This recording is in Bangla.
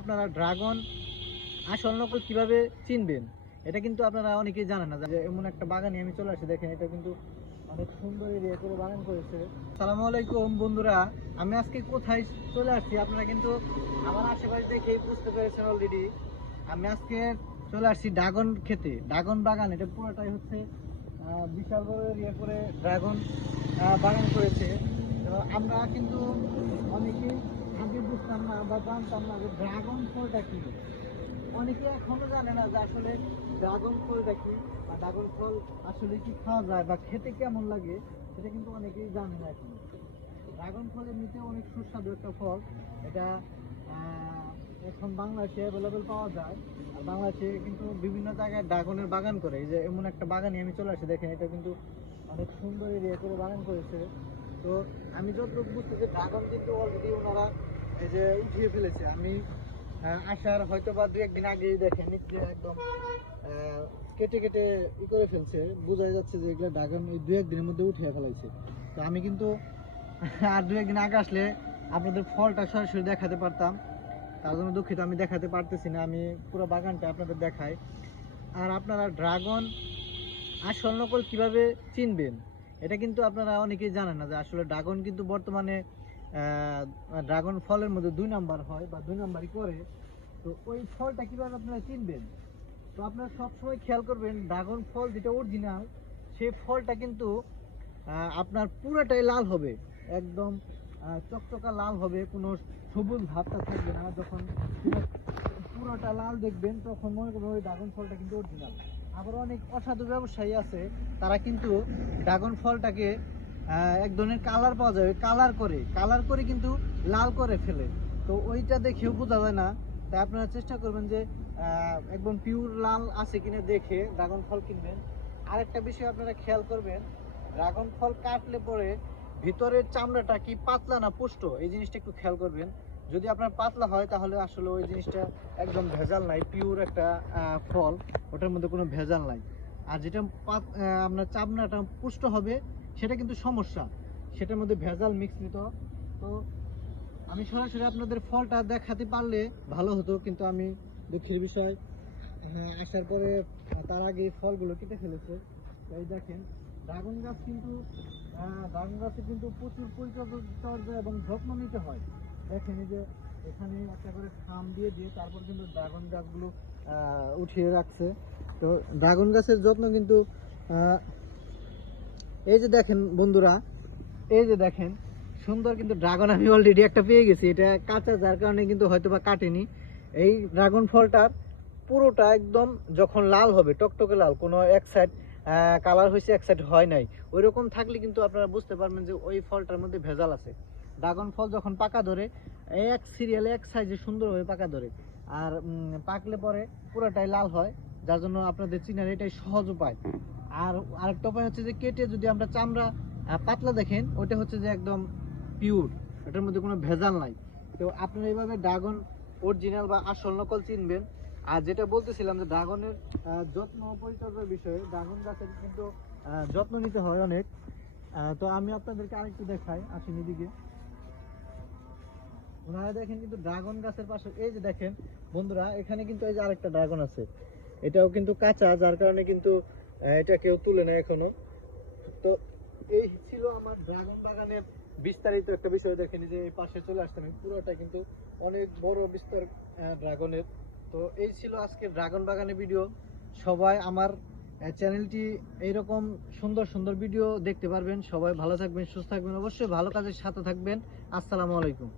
আপনারা ড্রাগন আসল নকল কিভাবে চিনবেন, এটা কিন্তু আপনারা অনেকেই জানেন না। যে এমন একটা বাগানে আমি চলে আসি, দেখেন এটা কিন্তু অনেক সুন্দর এরিয়া করে বাগান করেছে। আসসালামু আলাইকুম বন্ধুরা, আমি আজকে কোথায় চলে আসছি আপনারা কিন্তু আমার আশেপাশে দেখেই বুঝতে পেরেছেন অলরেডি। আমি আজকে চলে আসছি ড্রাগন খেতে, ড্রাগন বাগান। এটা পুরোটাই হচ্ছে বিশাল বড় এরিয়া করে ড্রাগন বাগান করেছে। তো আমরা কিন্তু অনেকেই আগে বুঝতাম না বা জানতাম না যে ড্রাগন ফলটা কি। অনেকে এখনো জানে না যে আসলে ড্রাগন ফলটা কি, বা ড্রাগন ফল আসলে কি খাওয়া যায় বা খেতে কেমন লাগে, সেটা কিন্তু অনেকেই জানে না এখনো। ড্রাগন ফল এমনিতে অনেক সুস্বাদু একটা ফল। এটা এখন বাংলাদেশে অ্যাভেলেবেল পাওয়া যায়। আর বাংলাদেশে কিন্তু বিভিন্ন জায়গায় ড্রাগনের বাগান করে। এই যে এমন একটা বাগানে আমি চলে আসি, দেখেন এটা কিন্তু অনেক সুন্দর এরিয়া করে বাগান করেছে। তো আমি যতটুকু বুঝতেছি ড্রাগন কিন্তু অলরেডি ওনারা এই যে উঠিয়ে ফেলেছে। আমি আসার হয়তো বা 2-1 দিন আগেই দেখেন যে একদম কেটে কেটে করে ফেলছে। বোঝা যাচ্ছে যে এগুলো ড্রাগন এই 2-1 দিনের মধ্যে উঠিয়ে ফেলাইছে। তো আমি কিন্তু আর 2-1 দিন আগে আসলে আপনাদের ফলটা সরাসরি দেখাতে পারতাম। তার জন্য দুঃখিত, আমি দেখাতে পারতেছি না। আমি পুরো বাগানটা আপনাদের দেখাই। আর আপনারা ড্রাগন আসল নকল কিভাবে চিনবেন, এটা কিন্তু আপনারা অনেকেই জানেন না যে আসলে ড্রাগন কিন্তু বর্তমানে ড্রাগন ফলের মধ্যে 2 নাম্বার হয় বা 2 নাম্বারই করে। তো ওই ফলটা কিভাবে আপনারা চিনবেন, তো আপনারা সবসময় খেয়াল করবেন ড্রাগন ফল যেটা অরিজিনাল, সেই ফলটা কিন্তু আপনার পুরোটাই লাল হবে, একদম চকচকা লাল হবে, কোনো সবুজ ভাবটা থাকবে না। যখন পুরোটা লাল দেখবেন তখন মনে করবেন ওই ড্রাগন ফলটা কিন্তু অরিজিনাল। আবার অনেক অসাধু ব্যবসায়ী আছে, তারা কিন্তু ড্রাগন ফলটাকে এক ধরনের কালার পাওয়া যাবে, কালার করে কিন্তু লাল করে ফেলে। তো ওইটা দেখেও বোঝা যায় না। তাই আপনারা চেষ্টা করবেন যে একদম পিওর লাল আছে কিনা দেখে ড্রাগন ফল কিনবেন। আরেকটা বিষয় আপনারা খেয়াল করবেন, ড্রাগন ফল কাটলে পরে ভিতরের চামড়াটা কি পাতলা না পুষ্ট, এই জিনিসটা একটু খেয়াল করবেন। যদি আপনার পাতলা হয় তাহলে আসলে ওই জিনিসটা একদম ভেজাল নাই, পিওর একটা ফল, ওটার মধ্যে কোনো ভেজাল নাই। আর যেটা আপনার চামড়াটা পুষ্ট হবে সেটা কিন্তু সমস্যা, সেটার মধ্যে ভেজাল মিশ্রিত। তো আমি সরাসরি আপনাদের ফলটা দেখাতে পারলে ভালো হতো, কিন্তু আমি দুঃখের বিষয় আসার পরে তার আগে ফলগুলো কেটে ফেলেছে। এই দেখেন ড্রাগন গাছ কিন্তু ড্রাগন গাছে কিন্তু প্রচুর পরিচর্যা এবং যত্ন নিতে হয়। দেখেন এই যে এখানে একটা করে খাম দিয়ে তারপর কিন্তু ড্রাগন গাছগুলো উঠিয়ে রাখছে। তো ড্রাগন গাছের যত্ন কিন্তু এই যে দেখেন বন্ধুরা, এই যে দেখেন সুন্দর কিন্তু ড্রাগন আমি অলরেডি একটা পেয়ে গেছি। এটা কাঁচা, যার কারণে কিন্তু হয়তো বা কাটেনি। এই ড্রাগন ফলটার পুরোটা একদম যখন লাল হবে, টকটকে লাল, কোনো এক সাইড কালার হয়েছে এক সাইড হয় নাই, ওই রকম থাকলে কিন্তু আপনারা বুঝতে পারবেন যে ওই ফলটার মধ্যে ভেজাল আছে। ড্রাগন ফল যখন পাকা ধরে এক সিরিয়ালে এক সাইজে সুন্দরভাবে পাকা ধরে, আর পাকলে পরে পুরোটাই লাল হয়, যার জন্য আপনাদের চিনার এটাই সহজ উপায়। আর আরেকটা উপায় হচ্ছে যে কেটে যদি আমরা চামড়া পাতলা দেখেন, ওটা হচ্ছে যে একদম পিওর, এটার মধ্যে কোনো ভেজাল নাই। তো আপনারা এইভাবে ড্রাগন অরিজিনাল বা আসল নকল চিনবেন। আর যেটা বলতেছিলাম যে ড্রাগনের যত্ন পরিচর্যার বিষয়ে, ড্রাগন গাছের কিন্তু যত্ন নিতে হয় অনেক। তো আমি আপনাদেরকে আরেকটু দেখাই, আসেন এদিকে। ওনারা দেখেন কিন্তু ড্রাগন গাছের পাশে এই যে দেখেন বন্ধুরা, এখানে কিন্তু এই যে আরেকটা ড্রাগন আছে, এটাও কিন্তু কাঁচা, যার কারণে কিন্তু এটা কেউ তুলে নেয় এখনো। তো এই ছিল আমার ড্রাগন বাগানের বিস্তারিত একটা বিষয়। দেখেন যে এই পাশে চলে আসতাম, পুরোটা কিন্তু অনেক বড় বিস্তার ড্রাগনের। তো এই ছিল আজকে ড্রাগন বাগানের ভিডিও। সবাই আমার চ্যানেলটি এইরকম সুন্দর সুন্দর ভিডিও দেখতে পারবেন। সবাই ভালো থাকবেন, সুস্থ থাকবেন, অবশ্যই ভালো কাজের সাথে থাকবেন। আসসালামু আলাইকুম।